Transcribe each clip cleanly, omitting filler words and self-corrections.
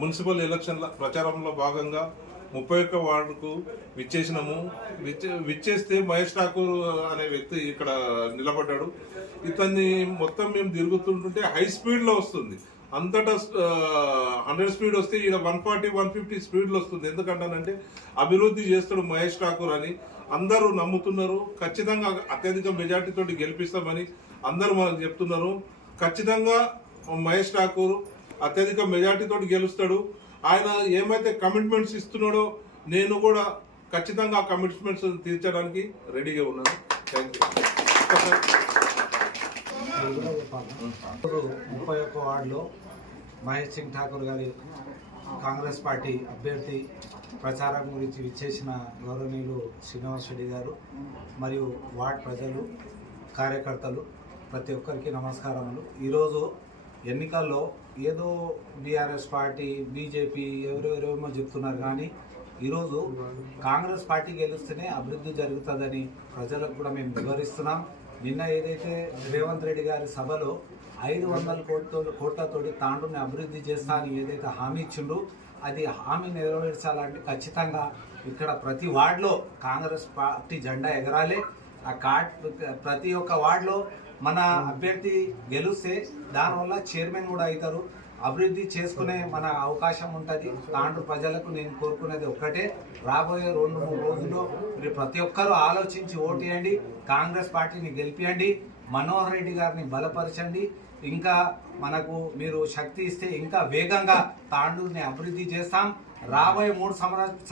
Municipal ఎలక్షన్ల ప్రచారంలో భాగంగా 31 వార్డుకు విచ్చేసినాము. విచ్చేస్తే మహేష్ ఠాకూర్ అనే వ్యక్తి ఇక్కడ నిలబడ్డాడు. ఇతన్ని మొత్తం మేము తిరుగుతుంటుంటే హై స్పీడ్లో వస్తుంది. అంతటా 100 స్పీడ్ వస్తే ఇక్కడ 140, 150 స్పీడ్లో వస్తుంది. ఎందుకంటానంటే అభివృద్ధి చేస్తాడు మహేష్ ఠాకూర్ అని అందరూ నమ్ముతున్నారు. ఖచ్చితంగా అత్యధిక మెజార్టీతో గెలిపిస్తామని అందరూ మనకు చెప్తున్నారు. ఖచ్చితంగా మహేష్ ఠాకూర్ అత్యధిక మెజార్టీతో గెలుస్తాడు. ఆయన ఏమైతే కమిట్మెంట్స్ ఇస్తున్నాడో నేను కూడా ఖచ్చితంగా ఆ కమిట్మెంట్స్ తీర్చడానికి రెడీగా ఉన్నాను. Thank you. 31 వార్డులో మహేష్ సింగ్ ఠాకూర్ గారి కాంగ్రెస్ పార్టీ అభ్యర్థి ప్రచారం గురించి విచ్చేసిన గౌరవనీయులు శ్రీనివాస్ రెడ్డి గారు మరియు వార్డ్ ప్రజలు, కార్యకర్తలు ప్రతి ఒక్కరికి నమస్కారములు. ఈరోజు ఎన్నికల్లో ఏదో బీఆర్ఎస్ పార్టీ, బీజేపీ ఎవరెవరేమో చెప్తున్నారు, కానీ ఈరోజు కాంగ్రెస్ పార్టీ గెలుస్తేనే అభివృద్ధి జరుగుతుందని ప్రజలకు కూడా మేము వివరిస్తున్నాం. నిన్న ఏదైతే రేవంత్ రెడ్డి గారి సభలో 500 కోట్లతోటి తాండూరుని అభివృద్ధి చేస్తా అని ఏదైతే హామీ ఇచ్చిండ్రో అది హామీ నెరవేర్చాలంటే ఖచ్చితంగా ఇక్కడ ప్రతి వార్డులో కాంగ్రెస్ పార్టీ జెండా ఎగరాలి. ప్రతి ఒక్క వార్డులో మన అభ్యర్థి గెలిస్తే దానివల్ల చైర్మన్ కూడా అవుతారు. అభివృద్ధి చేసుకునే మన అవకాశం ఉంటుంది. తాండూరు ప్రజలకు నేను కోరుకునేది ఒక్కటే, రాబోయే 2-3 రోజుల్లో మీరు ప్రతి ఒక్కరూ ఆలోచించి ఓటేయండి, కాంగ్రెస్ పార్టీని గెలిపియండి, మనోహర్ రెడ్డి గారిని బలపరచండి. ఇంకా మనకు మీరు శక్తి ఇస్తే ఇంకా వేగంగా తాండూరుని అభివృద్ధి చేస్తాం. రాబోయే 3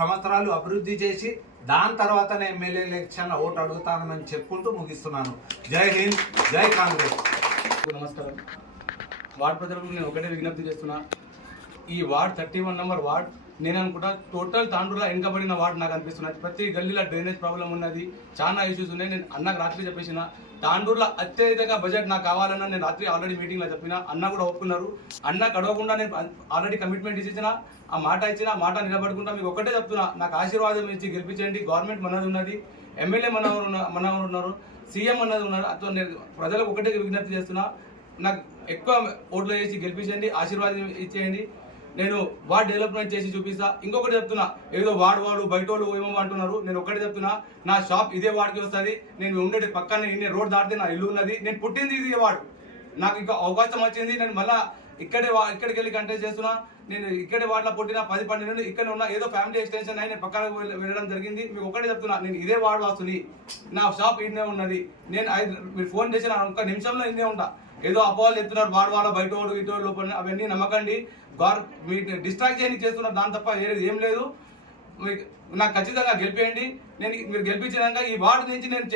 సంవత్సరాలు అభివృద్ధి చేసి దాని తర్వాతనే ఎమ్మెల్యే ఎలక్షన్ ఓటు అడుగుతానని చెప్పుకుంటూ ముగిస్తున్నాను. జై హింద్, జై కాంగ్రెస్. నమస్కారం. వార్డ్ ప్రజలకు నేను ఒకటే విజ్ఞప్తి చేస్తున్నా. ఈ వార్డ్ 31 నంబర్ వార్డ్ నేను అనుకుంటా టోటల్ తాండూరులో వెనుకబడిన వార్డ్ నాకు అనిపిస్తున్నది. ప్రతి గల్లీలో డ్రైనేజ్ ప్రాబ్లం ఉన్నది, చాలా ఇష్యూస్ ఉన్నాయి. నేను అన్నకు రాత్రి చెప్పేసిన తాండూరులో అత్యధికంగా బడ్జెట్ నాకు కావాలన్నా నేను రాత్రి ఆల్రెడీ మీటింగ్లో చెప్పిన, అన్న కూడా ఒప్పుకున్నారు. అన్నకు అడగకుండా నేను ఆల్రెడీ కమిట్మెంట్ ఇచ్చిన, ఆ మాట ఇచ్చిన మాట నిలబడుకుంటా. మీకు ఒకటే చెప్తున్నా, నాకు ఆశీర్వాదం ఇచ్చి గెలిపించండి. గవర్నమెంట్ మనది ఉన్నది, ఎమ్మెల్యే మనవరు ఉన్నారు, సీఎం అన్నది ఉన్నారు. అతో నేను ప్రజలకు ఒకటే విజ్ఞప్తి చేస్తున్నా, నాకు ఎక్కువ ఓట్లు వేసి గెలిపించండి, ఆశీర్వాదం ఇచ్చేయండి. నేను వార్డ్ డెవలప్మెంట్ చేసి చూపిస్తా. ఇంకొకటి చెప్తున్నా, ఏదో వాడు బయటోళ్ళు ఏమో అంటున్నారు. నేను ఒకటి చెప్తున్నా, నా షాప్ ఇదే వార్డుకి వస్తుంది. నేను ఉండేది పక్కనే, ఇన్ని రోడ్ దాటితే నా ఇల్లు ఉన్నది. నేను పుట్టింది ఇదే వార్డు. నాకు ఇంకా అవకాశం వచ్చింది. నేను మళ్ళీ ఇక్కడికి వెళ్ళి కంటెస్ట్ చేస్తున్నా. నేను ఇక్కడే వార్డులో పుట్టిన 10-12 నుండి ఇక్కడ ఉన్నా. ఏదో ఫ్యామిలీ ఎక్స్టెన్షన్ అయి నేను పక్కన వెళ్ళడం జరిగింది. మీకు ఒకటే చెప్తున్నా, నేను ఇదే వార్డు వస్తుంది, నా షాప్ ఇన్నే ఉన్నది. నేను మీరు ఫోన్ చేసిన 1 నిమిషంలో ఇన్నే ఉంటా. ఏదో అపోవాళ్ళు చెప్తున్నారు, వాడు బయట వాడు ఇటు లోపల, అవన్నీ నమ్మకండి. మీరు డిస్ట్రాక్ట్ చేయడానికి చేస్తున్నారు, దాని తప్ప ఏం లేదు. నాకు ఖచ్చితంగా గెలిపేయండి. నేను మీరు గెలిపించినాక ఈ వార్డు నుంచి నేను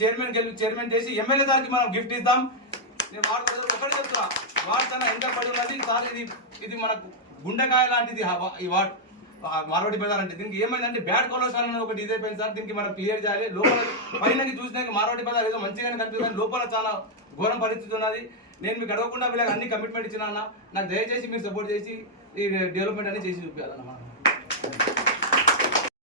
చైర్మన్ చేసి ఎమ్మెల్యే గారికి మనం గిఫ్ట్ ఇద్దాం. నేను వార్డు ప్రజలు ఒకటి చెప్తున్నా, వార్డు చాలా ఎంత పడి ఉన్నది సార్. ఇది మనకు గుండెకాయ లాంటిది ఈ వార్డు. మార్వాడి బజార్ అంటే దీనికి ఏమైందంటే బ్యాడ్ కొలెస్ట్రాల్ అనేది ఒకటి ఇదైపోయింది సార్. దీనికి మనం క్లియర్ చేయాలి. లోపల పైనకి చూసినాక మార్వాడి బజార్ ఏదో మంచిగానే కనిపిస్తుంది, లోపల చాలా ఘోరం పరిస్థితి ఉన్నది. నేను మీకు అడగకుండా వీళ్ళకి అన్ని కమిట్మెంట్ ఇచ్చినా. నాకు దయచేసి మీరు సపోర్ట్ చేసి ఈ డెవలప్మెంట్ అనేది చేసి చూపించాలన్నమాట.